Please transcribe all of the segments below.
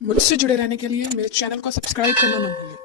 मुझसे जुड़े रहने के लिए मेरे चैनल को सब्सक्राइब करना ना भूलें।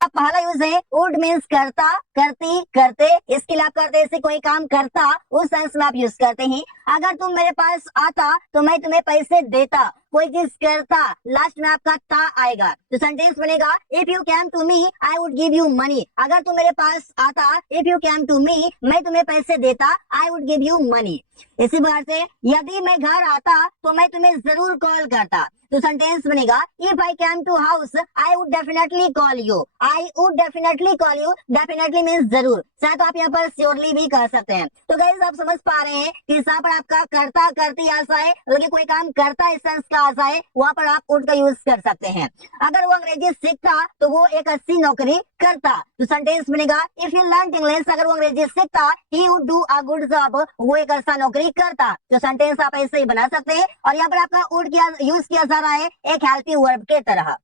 अब पहला यूज है वुड मीन्स करता, करती, करते। इसके लिए आप करते से कोई काम करता उस सेंस में आप यूज करते हैं। अगर तुम मेरे पास आता तो मैं तुम्हें पैसे देता, कोई चीज करता, लास्ट में आपका ता आएगा तो सेंटेंस बनेगा if you came to me I would give you money. अगर तुम मेरे पास आता, if you came to me, मैं तुम्हें पैसे देता, I would give you money. इसी प्रकार से यदि मैं घर आता तो मैं तुम्हें जरूर कॉल करता, तो सेंटेंस बनेगा if I came to house I would definitely call you. I would definitely call you, definitely means जरूर, शायद आप यहाँ पर श्योरली भी कह सकते हैं। तो गाइस आप समझ पा रहे हैं कि यहाँ पर आपका करता, करती आशा है, लेकिन कोई काम करता इस सेंस का आशा है, वहां पर आप वुड का यूज कर सकते हैं। अगर वो अंग्रेजी सीखता तो वो एक अच्छी नौकरी करता, तो सेंटेंस बनेगा इफ यू लर्न इंग्लिश, अगर वो अंग्रेजी सीखता he would do a good job, वो एक अच्छा नौकरी करता। तो सेंटेंस आप ऐसे ही बना सकते हैं। और यहाँ पर आपका वुड किया यूज किया जा रहा है एक हेल्पी वर्ब के तरह।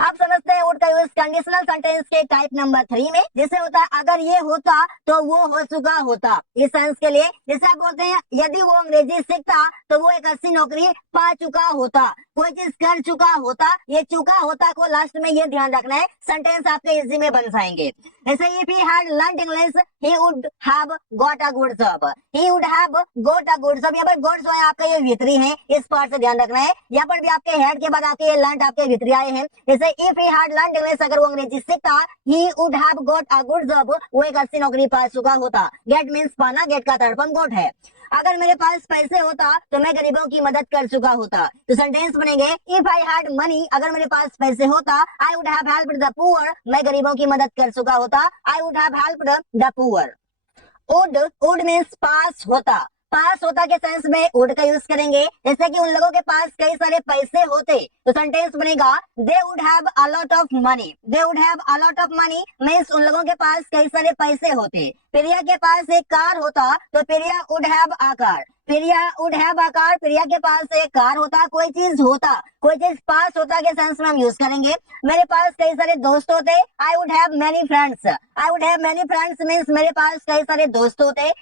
आप समझते हैं वुड का यूज कंडीशनल सेंटेंस के टाइप नंबर 3 में, जैसे होता है अगर ये होता तो वो हो चुका होता, इस सेंस के लिए। जैसे आप बोलते हैं यदि वो अंग्रेजी सीखता तो वो एक अच्छी नौकरी पा चुका होता, कोई चीज कर चुका होता, ये चुका होता को लास्ट में ये ध्यान रखना है, सेंटेंस आपके इजी में बन जाएंगे। जैसे if he had learned English he would have got a good job, he would have got a good job. यहाँ पर गुड जो है आपका ये वितरी है, इस पार्ट से ध्यान रखना है। यहाँ पर भी आपके हेड के बाद आपके ये लर्न आपके वितरी आए हैं। जैसे if he had learned English, अगर वो अंग्रेजी सीखता, ही would have got a good job, वो एक अच्छी नौकरी पा चुका होता। गेट मीन्स पाना, गेट का थर्ड फॉर्म गॉट है। अगर मेरे पास पैसे होता तो मैं गरीबों की मदद कर चुका होता, तो सेंटेंस बनेंगे इफ आई हैड मनी, अगर मेरे पास पैसे होता, I would have helped the poor, मैं गरीबों की मदद कर चुका होता, I would have helped the poor. Would, would means पास होता, पास होता के सेंस में वुड का यूज करेंगे। जैसे कि उन लोगों के पास कई सारे पैसे होते, तो सेंटेंस बनेगा they would have a lot of money, they would have a lot of money means उन लोगों के पास कई सारे पैसे होते। प्रिया के पास एक कार होता तो Priya would have a car, Priya would have a car, Priya के पास एक कार होता, कोई चीज होता, कोई चीज पास होता के सेंस में हम यूज करेंगे। मेरे पास कई सारे दोस्त होते, आई would have many friends, I would have many friends means मेरे पास कई सारे दोस्त होते।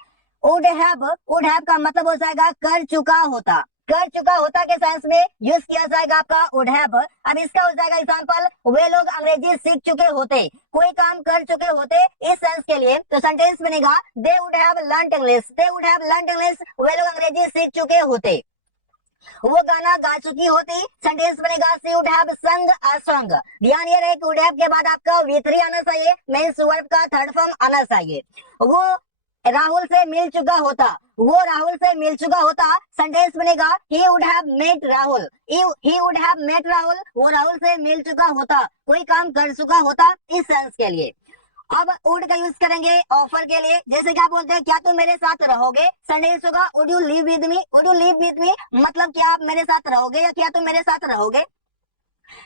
वुड हैव का मतलब हो जाएगा कर चुका होता, कर चुका होता के सेंस में यूज किया जाएगा आपका वुड हैव। अब इसका हो जाएगा एग्जांपल वे लोग अंग्रेजी सीख चुके होते, कोई काम कर चुके होते इस सेंस के लिए, तो सेंटेंस बनेगा they would have learned English, they would have learned English, वे लोग अंग्रेजी सीख चुके होते। वो गाना गा चुकी होती, सेंटेंस बनेगा शी वुड हैव संग अ सॉन्ग। ध्यान ये रहे कि वुड हैव के बाद आपका V3 आना चाहिए, मींस वर्ब का थर्ड फॉर्म आना चाहिए। वो राहुल से मिल चुका होता, वो राहुल से मिल चुका होता, सेंटेंस बनेगा he would have met Rahul, he would have met Rahul, वो राहुल से मिल चुका होता, कोई काम कर चुका होता इस सेंस के लिए। अब वुड का यूज करेंगे ऑफर के लिए। जैसे क्या बोलते हैं क्या तुम मेरे साथ रहोगे, सेंटेंस होगा would you live with me, would you live with me मतलब क्या आप मेरे साथ रहोगे या क्या तुम मेरे साथ रहोगे।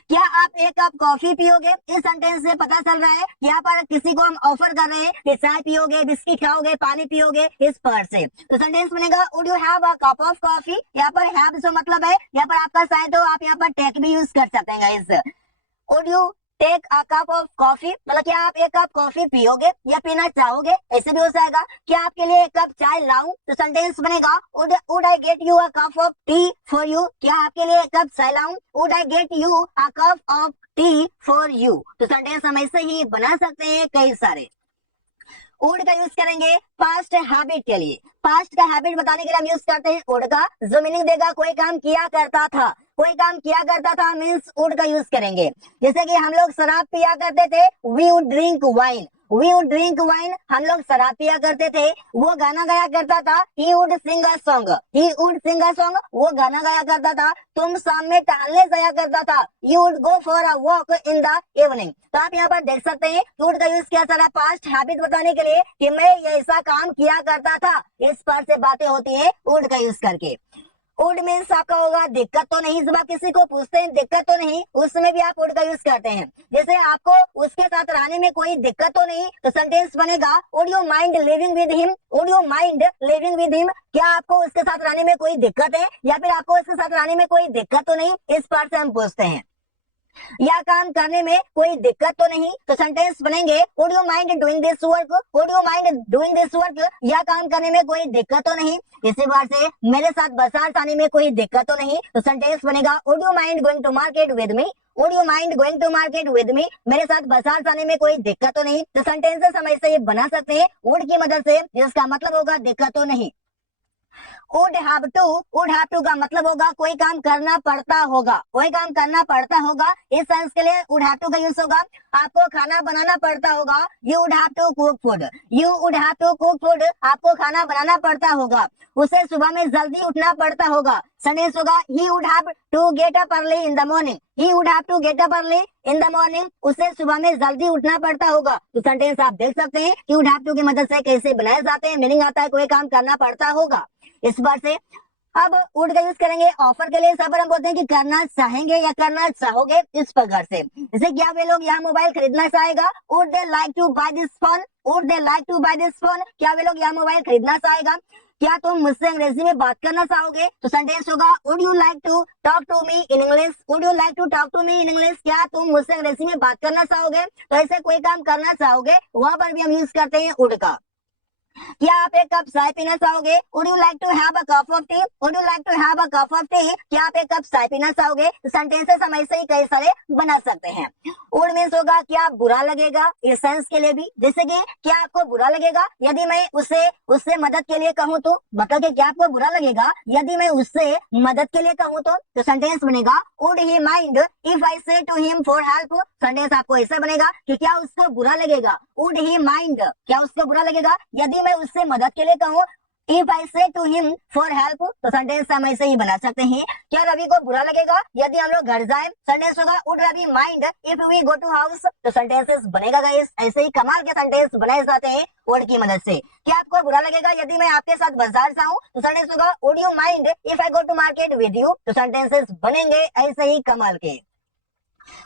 क्या आप एक कप कॉफी पियोगे, इस सेंटेंस से पता चल रहा है यहाँ पर किसी को हम ऑफर कर रहे हैं कि चाय पियोगे, बिस्किट खाओगे, पानी पियोगे, इस पर से। तो सेंटेंस बनेगा would you have a cup of coffee. यहाँ पर हैव जो मतलब है यहाँ पर आपका शायद तो आप यहाँ पर टेक भी यूज कर सकते हैं guys. Would you take a cup of coffee मतलब क्या आप एक कप कॉफी पियोगे या पीना चाहोगे, ऐसे भी हो जाएगा। क्या आपके लिए एक कप चाय लाऊं, तो सेंटेंस बनेगा would I get you a cup of T for you, क्या आपके लिए एक कप चाय लाऊं, would I get you a cup of T for you. तो सेंटेंस हम ऐसे ही बना सकते हैं कई सारे। वुड का यूज करेंगे पास्ट हैबिट के लिए। पास्ट का हैबिट बताने के लिए हम यूज करते हैं वुड का, जो मीनिंग देगा कोई काम किया करता था, कोई काम किया करता था मीन्स वुड का यूज करेंगे। जैसे कि हम लोग शराब पिया करते थे, we would drink wine, we would drink wine, हम लोग शराब पिया करते थे। वो गाना गाया करता था, he would Singh a song, he would Singh a song, वो गाना गाया करता था। तुम शाम में टहलने जाया करता था, you would go for a walk in the evening. तो आप यहाँ पर देख सकते हैं वुड का यूज किया जा रहा है पास्ट हैबिट बताने के लिए कि मैं ये ऐसा काम किया करता था, इस पर से बातें होती है वुड का यूज करके। वुड मीन्स आपका होगा दिक्कत तो नहीं, जब आप किसी को पूछते हैं दिक्कत तो नहीं, उसमें भी आप वुड का यूज करते हैं। जैसे आपको उसके साथ रहने में कोई दिक्कत तो नहीं, तो सेंटेंस बनेगा would you mind living with him, would you mind living with him, क्या आपको उसके साथ रहने में कोई दिक्कत है या फिर आपको उसके साथ रहने में कोई दिक्कत तो नहीं, इस पर से हम पूछते हैं। यह काम करने में कोई दिक्कत तो नहीं, तो सेंटेंस बनेंगे would you mind doing this work, would you mind doing this work, यह काम करने में कोई दिक्कत तो नहीं। इसी बार से मेरे साथ बाजार जाने में कोई दिक्कत तो नहीं, तो सेंटेंस बनेगा would you mind going to market with me, would you mind going to market with me, मेरे साथ बाजार जाने में कोई दिक्कत तो नहीं। तो सेंटेंसेस हम ऐसे ही बना सकते हैं वुड की मदद से, जिसका मतलब होगा दिक्कत तो नहीं। वुड हैव टू का मतलब होगा कोई काम करना पड़ता होगा, कोई काम करना पड़ता होगा, इस सेंस के लिए वुड हैव टू का यूज होगा। आपको खाना बनाना पड़ता होगा, you would have to cook food, you would have to cook food, आपको खाना बनाना पड़ता होगा। उसे सुबह में जल्दी उठना पड़ता होगा, सेंटेंस होगा he would have to get up early in the morning, he would have to get up early in the morning, उसे सुबह में जल्दी उठना पड़ता होगा। तो सेंटेंस आप देख सकते हैं कि वुड हैव टू की मदद से कैसे बनाए जाते हैं, मीनिंग आता है कोई काम करना पड़ता होगा। इस बार से अब वुड का यूज करेंगे ऑफर के लिए, सब हम बोलते हैं कि करना चाहेंगे या करना चाहोगे, इस प्रकार से। जैसे क्या वे लोग यह मोबाइल खरीदना चाहेगा, would they like to buy this phone, would they like to buy this phone, क्या वे लोग यह मोबाइल खरीदना चाहेगा। क्या तुम मुझसे अंग्रेजी में बात करना चाहोगे, तो सेंटेंस होगा would you like to talk to me in English, would you like to talk to me in English, क्या तुम मुझसे अंग्रेजी में बात करना चाहोगे। तो ऐसे कोई काम करना चाहोगे वहां पर भी हम यूज करते हैं वुड का। क्या आप एक कप चाय पीना चाहोगे, would you like to have a cup of tea, would you like to have a cup of tea, क्या आप एक कप चाय पीना चाहोगे। सेंटेंसेस हम ऐसे ही कई सारे बना सकते हैं। वुड मीन्स होगा क्या बुरा लगेगा, इस सेंस के लिए भी, जैसे कि क्या आपको बुरा लगेगा यदि मैं उससे मदद के लिए कहूँ तो, मतलब कि क्या आपको बुरा लगेगा यदि मैं उससे मदद के लिए कहूँ तो सेंटेंस बनेगा would he mind if I say to him for help, sentence आपको ऐसा बनेगा कि क्या उसको बुरा लगेगा, वुड ही माइंड, क्या उसको बुरा लगेगा यदि मैं उससे मदद के लिए कहूँ, if I say to him for help, तो सेंटेंस हम ऐसे ही बना सकते हैं। क्या रवि को बुरा लगेगा यदि हम लोग घर जाएं, सेंटेंस होगा would Ravi mind if we go to house, तो सेंटेंसेस बनेगा गाइस, ऐसे ही कमाल के सेंटेंस बनाए जाते हैं वर्ड की मदद से। क्या आपको बुरा लगेगा यदि मैं आपके साथ बाजार जाऊं, तो सेंटेंस होगा would you mind if I go to market with you, तो सेंटेंसेस बनेंगे ऐसे ही कमाल के।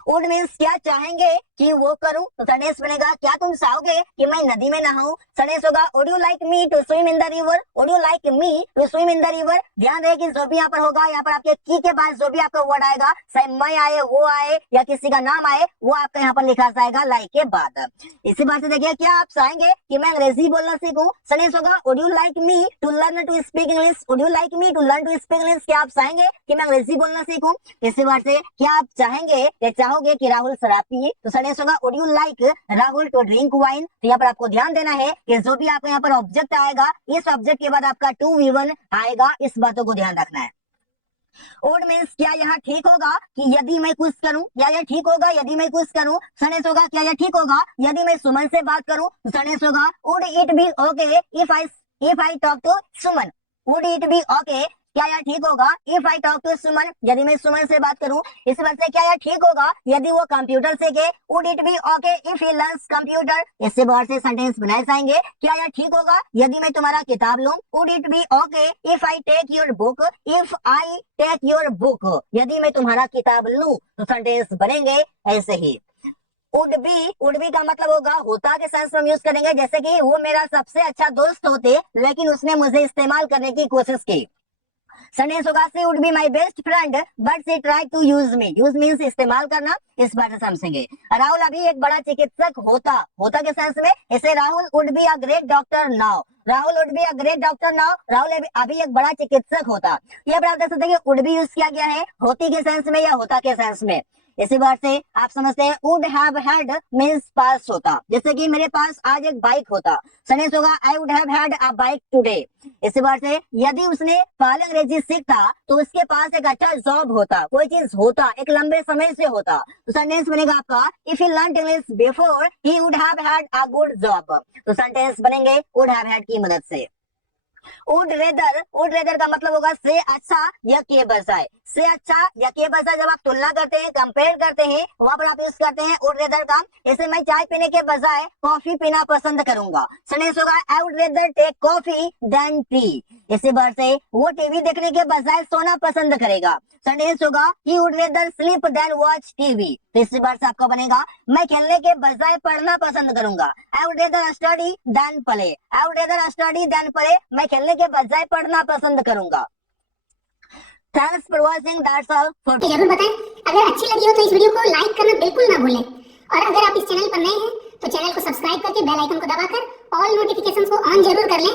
वुड मीन्स क्या चाहेंगे कि वो करूं, तो सेंटेंस बनेगा क्या तुम चाहोगे कि मैं नदी में नहाऊं, सेंटेंस होगा would you like me to swim in the river, would you like me to swim in the river. ध्यान रहे कि जो भी यहाँ पर होगा, यहाँ पर आपके की के बाद जो भी आपका वर्ड आएगा, चाहे मैं आए, वो आए या किसी का नाम आए, वो आपका यहाँ पर लिखा जाएगा लाइक के बाद। इसी बात से देखिए क्या आप चाहेंगे कि मैं अंग्रेजी बोलना सीखूं, सेंटेंस होगा would you like me to learn to speak English, would you like me to learn to speak English, क्या आप चाहेंगे कि मैं अंग्रेजी बोलना सीखूं। इसी बात से क्या आप चाहेंगे या चाहोगे कि राहुल शराब पिए, तो सेंटेंस होगा would you like Rahul to drink wine. तो यहाँ पर आपको ध्यान देना है कि जो भी आपको यहाँ पर ऑब्जेक्ट आएगा, इस ऑब्जेक्ट के बाद आपका टू V1 आएगा, इस बातों को ध्यान रखना है। वुड मीन्स क्या यह ठीक होगा कि यदि मैं कुछ करूं, या यह ठीक होगा यदि मैं कुछ करूं, सेंटेंस होगा क्या यह ठीक होगा यदि मैं सुमन से बात करूं, सेंटेंस होगा would it be okay if I talk to Suman, would it be okay, क्या यह ठीक होगा if I talk to Suman, यदि मैं सुमन से बात करूं। इस बात से क्या यह ठीक होगा यदि वो कंप्यूटर सीखे, would it be okay if he learns computer. इससे बहुत से सेंटेंस बनाए जाएंगे। क्या यह ठीक होगा यदि मैं तुम्हारा किताब लूं, would it be okay if I take your book, if I take your book, यदि मैं तुम्हारा किताब लूं, तो सेंटेंस बनेंगे ऐसे ही। वुड बी का मतलब होगा होता के सेंस में यूज करेंगे, जैसे कि वो मेरा सबसे अच्छा दोस्त होते लेकिन उसने मुझे इस्तेमाल करने की कोशिश की। सेंटेंस होगा she would be my best friend but she tried to use me, use means इस्तेमाल करना, इस बात से समझेंगे। राहुल अभी एक बड़ा चिकित्सक होता के सेंस में, इसे Rahul would be a great doctor now, Rahul would be a great doctor now, Rahul अभी एक बड़ा चिकित्सक होता। ये आप देख सकते हैं वुड बी यूज किया गया है होती के सेंस में या होता के सेंस में। इसी बात से आप समझते हैं वुड हैव हैड मींस पास होता, जैसे कि मेरे पास आज एक बाइक होता, सेंटेंस होगा I would have had a bike today. इसी बात से यदि उसने पहले अंग्रेजी सीखता तो उसके पास एक अच्छा जॉब होता, कोई चीज होता, एक लंबे समय से होता, तो सेंटेंस बनेगा आपका if he learned English before he would have had a good job, तो सेंटेंस बनेंगे वुड हैव हैड की मदद से। वुड रेदर का मतलब होगा से अच्छा या के बजाय, से अच्छा या के बजाय जब आप तुलना करते हैं, कंपेयर करते हैं, वहां पर आप यूज करते हैं वुड रेदर का। ऐसे मैं चाय पीने के बजाय कॉफी पीना पसंद करूंगा, सेंटेंस होगा I would rather take coffee than tea. इसी बार से वो टीवी देखने के बजाय सोना पसंद करेगा, सेंटेंस होगा he would rather sleep than watch TV. तो इसी बार से आपका बनेगा मैं खेलने के बजाय पढ़ना पसंद करूंगा, I would rather study than play, I would rather study than play, मैं खेलने के बजाय पढ़ना पसंद करूंगा। Thanks for watching, that's all for जरूर बताएं। अगर अच्छी लगी हो तो इस वीडियो को लाइक करना बिल्कुल ना भूलें, और अगर आप इस चैनल पर नए हैं तो चैनल को सब्सक्राइब करके बेल आइकन को दबाकर ऑल नोटिफिकेशंस को ऑन जरूर कर लें,